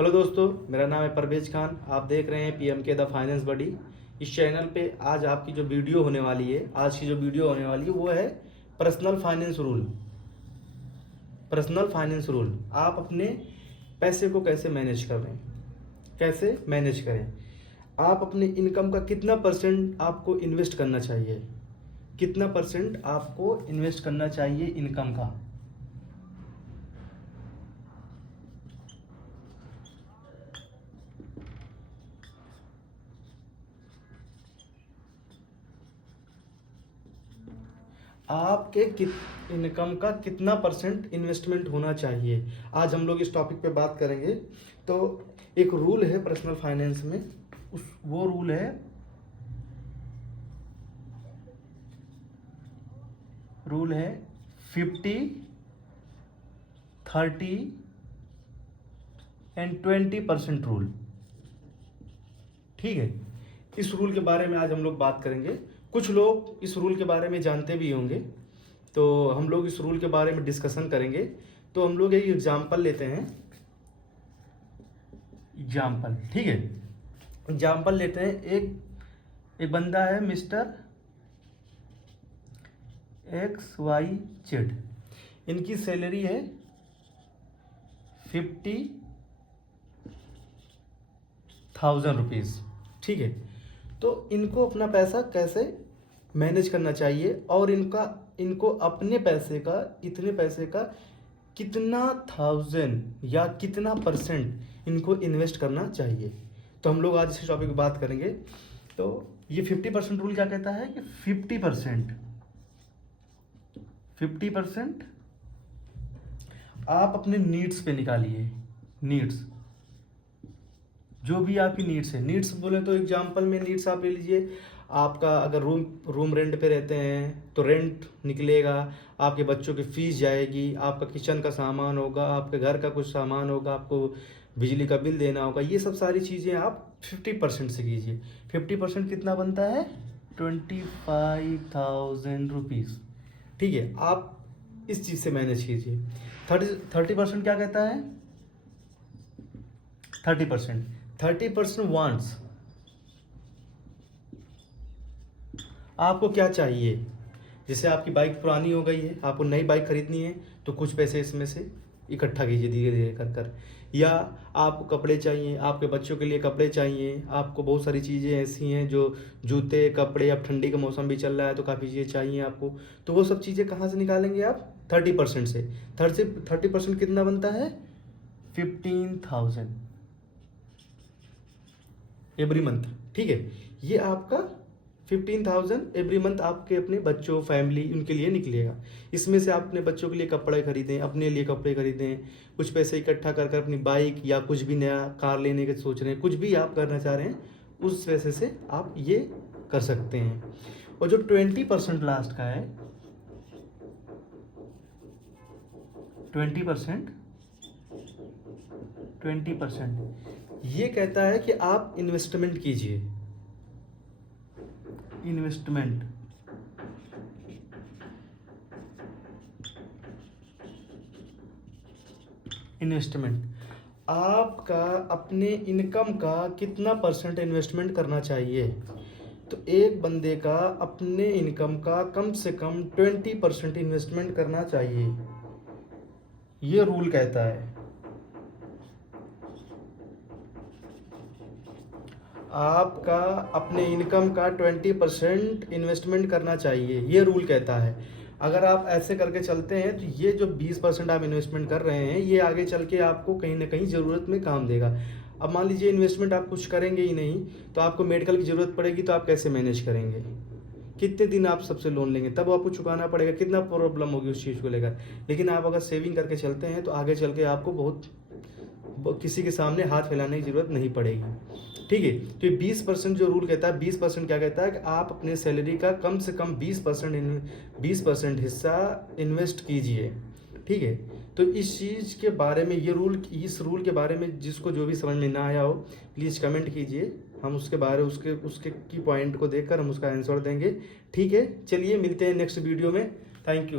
Hello दोस्तों, मेरा नाम है परवेज खान। आप देख रहे हैं पीएमके द फाइनेंस बडी। इस चैनल पे आज आपकी जो वीडियो होने वाली है, आज की जो वीडियो होने वाली है वो है personal finance rule. Personal finance rule, आप अपने पैसे को कैसे मैनेज कर रहे हैं, कैसे मैनेज करें। आप अपने इनकम का कितना परसेंट आपको इन्वेस्ट करना चाहिए, कितना परसेंट आपको इन्वेस्ट करना चाहिए इनकम का। आपके इनकम का कितना परसेंट इन्वेस्टमेंट होना चाहिए, आज हम लोग इस टॉपिक पे बात करेंगे। तो एक रूल है पर्सनल फाइनेंस में, वो रूल है 50-30-20% रूल। ठीक है, इस रूल के बारे में आज हम लोग बात करेंगे। कुछ लोग इस रूल के बारे में जानते भी होंगे, तो हम लोग इस रूल के बारे में डिस्कशन करेंगे। तो हम लोग एक एग्जाम्पल लेते हैं, एग्जाम्पल। ठीक है, एग्जाम्पल लेते हैं। एक बंदा है मिस्टर XYZ, इनकी सैलरी है 50,000 रुपीज़। ठीक है, तो इनको अपना पैसा कैसे मैनेज करना चाहिए और इनको अपने पैसे का, इतने पैसे का कितना थाउजेंड या कितना परसेंट इनको इन्वेस्ट करना चाहिए। तो हम लोग आज इस टॉपिक पर बात करेंगे। तो ये 50% रूल क्या कहता है कि 50% आप अपने नीड्स पे निकालिए। नीड्स, जो भी आपकी नीड्स है, नीड्स बोले तो एग्जांपल में नीड्स आप ले लीजिए। आपका अगर रूम रेंट पे रहते हैं तो रेंट निकलेगा, आपके बच्चों की फीस जाएगी, आपका किचन का सामान होगा, आपके घर का कुछ सामान होगा, आपको बिजली का बिल देना होगा। ये सब सारी चीज़ें आप 50% से कीजिए। 50% कितना बनता है? 25,000 रुपीज़। ठीक है, आप इस चीज़ से मैनेज कीजिए। 30% क्या कहता है? 30% वांट्स। आपको क्या चाहिए? जैसे आपकी बाइक पुरानी हो गई है, आपको नई बाइक खरीदनी है, तो कुछ पैसे इसमें से इकट्ठा कीजिए धीरे धीरे कर कर। या आपको कपड़े चाहिए, आपके बच्चों के लिए कपड़े चाहिए, आपको बहुत सारी चीज़ें ऐसी हैं जो जूते कपड़े, अब ठंडी का मौसम भी चल रहा है तो काफ़ी चीज़ें चाहिए आपको। तो वो सब चीज़ें कहाँ से निकालेंगे आप? 30% से। 30% कितना बनता है? 15,000 एवरी मंथ। ठीक है, ये आपका 15,000 एवरी मंथ आपके अपने बच्चों, फैमिली, उनके लिए निकलेगा। इसमें से आप अपने बच्चों के लिए कपड़े खरीदें, अपने लिए कपड़े खरीदें, कुछ पैसे इकट्ठा कर अपनी बाइक या कुछ भी नया कार लेने के सोच रहे हैं, कुछ भी आप करना चाह रहे हैं, उस पैसे से आप ये कर सकते हैं। और जो 20% लास्ट का है, 20%, ये कहता है कि आप इन्वेस्टमेंट कीजिए। इन्वेस्टमेंट, आपका अपने इनकम का कितना परसेंट इन्वेस्टमेंट करना चाहिए। तो एक बंदे का अपने इनकम का कम से कम 20% इन्वेस्टमेंट करना चाहिए, ये रूल कहता है। आपका अपने इनकम का 20% इन्वेस्टमेंट करना चाहिए, ये रूल कहता है। अगर आप ऐसे करके चलते हैं तो ये जो 20% आप इन्वेस्टमेंट कर रहे हैं, ये आगे चल के आपको कहीं ना कहीं ज़रूरत में काम देगा। अब मान लीजिए इन्वेस्टमेंट आप कुछ करेंगे ही नहीं, तो आपको मेडिकल की ज़रूरत पड़ेगी, तो आप कैसे मैनेज करेंगे? कितने दिन आप सबसे लोन लेंगे, तब आपको चुकाना पड़ेगा, कितना प्रॉब्लम होगी उस चीज़ को लेकर। लेकिन आप अगर सेविंग करके चलते हैं तो आगे चल के आपको बहुत किसी के सामने हाथ फैलाने की ज़रूरत नहीं पड़ेगी। ठीक है, तो ये 20% जो रूल कहता है, 20% क्या कहता है कि आप अपने सैलरी का कम से कम 20% हिस्सा इन्वेस्ट कीजिए। ठीक है, तो इस चीज़ के बारे में, इस रूल के बारे में जिसको जो भी समझ में ना आया हो, प्लीज़ कमेंट कीजिए। हम उसके बारे उसके की पॉइंट को देखकर हम उसका आंसर देंगे। ठीक है, चलिए मिलते हैं नेक्स्ट वीडियो में। Thank you.